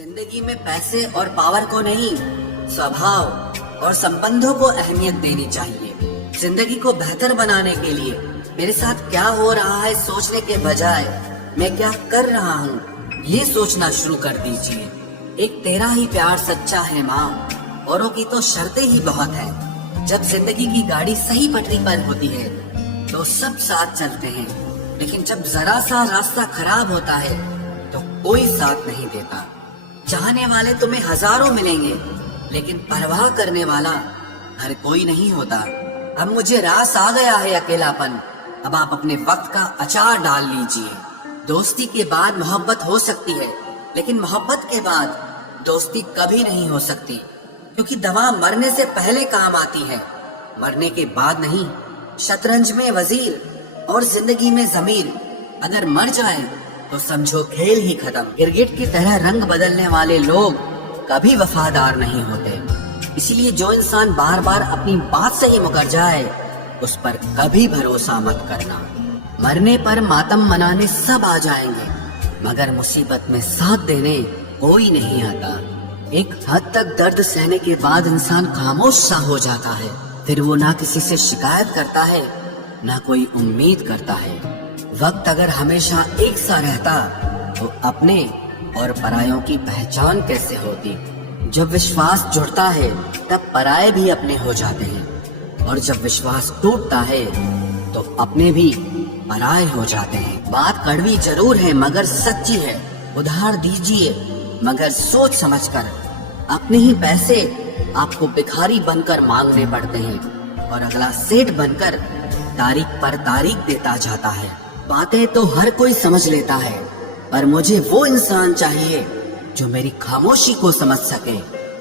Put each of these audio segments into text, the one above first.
जिंदगी में पैसे और पावर को नहीं, स्वभाव और संबंधों को अहमियत देनी चाहिए। जिंदगी को बेहतर बनाने के लिए मेरे साथ क्या हो रहा है सोचने के बजाय मैं क्या कर रहा हूँ ये सोचना शुरू कर दीजिए। एक तेरा ही प्यार सच्चा है माँ, औरों की तो शर्तें ही बहुत है। जब जिंदगी की गाड़ी सही पटरी पर होती है तो सब साथ चलते हैं, लेकिन जब जरा सा रास्ता खराब होता है तो कोई साथ नहीं देता। चाहने वाले तुम्हें हजारों मिलेंगे, लेकिन परवाह करने वाला हर कोई नहीं होता। अब मुझे रास आ गया है अकेलापन, अब आप अपने वक्त का अचार डाल लीजिए। दोस्ती के बाद मोहब्बत हो सकती है, लेकिन मोहब्बत के बाद दोस्ती कभी नहीं हो सकती, क्योंकि दवा मरने से पहले काम आती है, मरने के बाद नहीं। शतरंज में वजीर और जिंदगी में जमीर अगर मर जाए तो समझो खेल ही खत्म। क्रिकेट की तरह रंग बदलने वाले लोग कभी वफादार नहीं होते, इसलिए जो इंसान बार बार अपनी बात से ही मुकर जाए उस पर कभी भरोसा मत करना। मरने पर मातम मनाने सब आ जाएंगे, मगर मुसीबत में साथ देने कोई नहीं आता। एक हद तक दर्द सहने के बाद इंसान खामोश सा हो जाता है, फिर वो ना किसी से शिकायत करता है ना कोई उम्मीद करता है। वक्त अगर हमेशा एक सा रहता तो अपने और परायों की पहचान कैसे होती। जब विश्वास जुड़ता है तब पराये भी अपने हो जाते हैं, और जब विश्वास टूटता है तो अपने भी पराये हो जाते हैं। बात कड़वी जरूर है मगर सच्ची है। उधार दीजिए मगर सोच समझकर। अपने ही पैसे आपको भिखारी बनकर मांगने पड़ते हैं, और अगला सेठ बनकर तारीख पर तारीख देता जाता है। बातें तो हर कोई समझ लेता है, पर मुझे वो इंसान चाहिए जो मेरी खामोशी को समझ सके।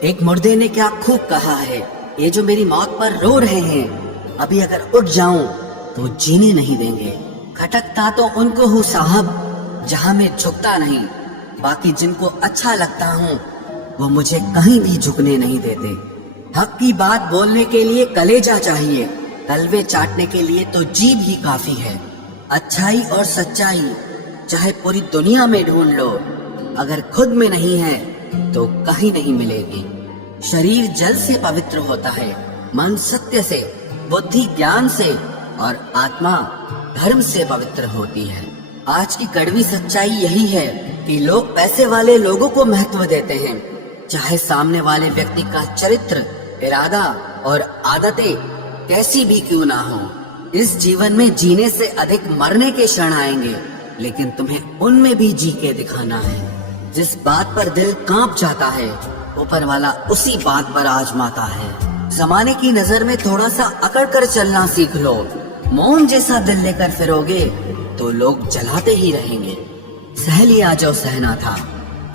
एक मुर्दे ने क्या खूब कहा है, ये जो मेरी मौत पर रो रहे हैं, अभी अगर उठ जाऊं तो जीने नहीं देंगे। खटकता तो उनको हूँ साहब जहाँ मैं झुकता नहीं, बाकी जिनको अच्छा लगता हूँ वो मुझे कहीं भी झुकने नहीं देते। हक की बात बोलने के लिए कलेजा चाहिए, तलवे चाटने के लिए तो जीभ ही काफी है। अच्छाई और सच्चाई चाहे पूरी दुनिया में ढूंढ लो, अगर खुद में नहीं है तो कहीं नहीं मिलेगी। शरीर जल से पवित्र होता है, मन सत्य से, बुद्धि ज्ञान से और आत्मा धर्म से पवित्र होती है। आज की कड़वी सच्चाई यही है कि लोग पैसे वाले लोगों को महत्व देते हैं, चाहे सामने वाले व्यक्ति का चरित्र, इरादा और आदतें कैसी भी क्यों ना हो। इस जीवन में जीने से अधिक मरने के क्षण आएंगे, लेकिन तुम्हें उनमें भी जी के दिखाना है। जिस बात पर दिल कांप जाता है ऊपर वाला उसी बात पर आजमाता है। जमाने की नजर में थोड़ा सा अकड़ कर चलना सीख लो। मोम जैसा दिल लेकर फिरोगे तो लोग जलाते ही रहेंगे। सह लिया जो सहना था,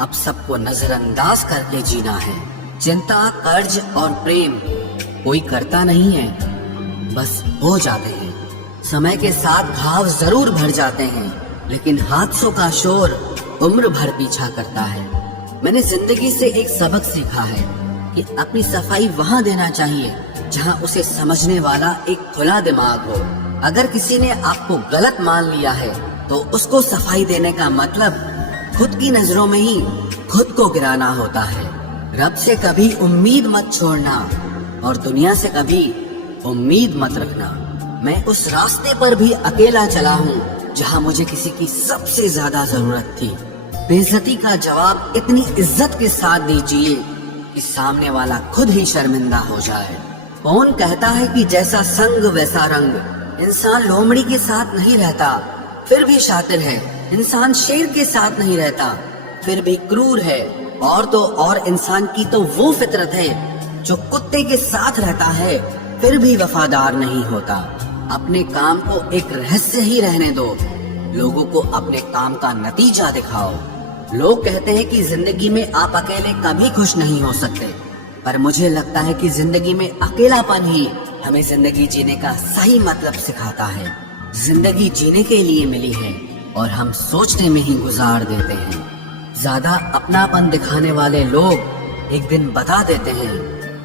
अब सबको नजरअंदाज करके जीना है। चिंता, कर्ज और प्रेम कोई करता नहीं है, बस हो जाते हैं। समय के साथ घाव जरूर भर जाते हैं, लेकिन हादसों का शोर उम्र भर पीछा करता है। मैंने जिंदगी से एक सबक सीखा है कि अपनी सफाई वहाँ देना चाहिए जहाँ उसे समझने वाला एक खुला दिमाग हो। अगर किसी ने आपको गलत मान लिया है तो उसको सफाई देने का मतलब खुद की नजरों में ही खुद को गिराना होता है। रब से कभी उम्मीद मत छोड़ना और दुनिया से कभी उम्मीद मत रखना। मैं उस रास्ते पर भी अकेला चला हूँ जहाँ मुझे किसी की सबसे ज्यादा जरूरत थी। बेइज्जती का जवाब इतनी इज्जत के साथ दीजिए कि सामने वाला खुद ही शर्मिंदा हो जाए। कौन कहता है कि जैसा संग वैसा रंग। इंसान लोमड़ी के साथ नहीं रहता फिर भी शातिर है, इंसान शेर के साथ नहीं रहता फिर भी क्रूर है, और तो और इंसान की तो वो फितरत है जो कुत्ते के साथ रहता है फिर भी वफादार नहीं होता। अपने काम को एक रहस्य ही रहने दो, लोगों को अपने काम का नतीजा दिखाओ। लोग कहते हैं कि जिंदगी में आप अकेले कभी खुश नहीं हो सकते, पर मुझे लगता है कि जिंदगी में अकेलापन ही हमें जिंदगी जीने का सही मतलब सिखाता है। जिंदगी जीने के लिए मिली है और हम सोचने में ही गुजार देते हैं। ज्यादा अपनापन दिखाने वाले लोग एक दिन बता देते हैं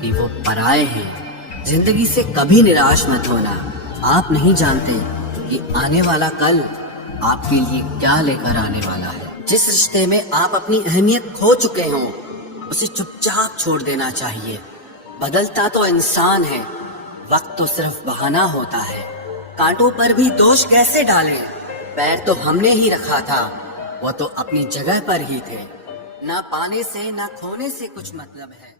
कि वो पराये हैं। जिंदगी से कभी निराश मत होना, आप नहीं जानते कि आने वाला कल आपके लिए क्या लेकर आने वाला है। جس رشتے میں آپ اپنی اہمیت کھو چکے ہوں اسے چپ چاپ چھوڑ دینا چاہیے. بدلتا تو انسان ہے, وقت تو صرف بہانہ ہوتا ہے. کانٹوں پر بھی دوش کیسے ڈالیں؟ پیر تو ہم نے ہی رکھا تھا, وہ تو اپنی جگہ پر ہی تھے. نہ پانے سے نہ کھونے سے کچھ مطلب ہے.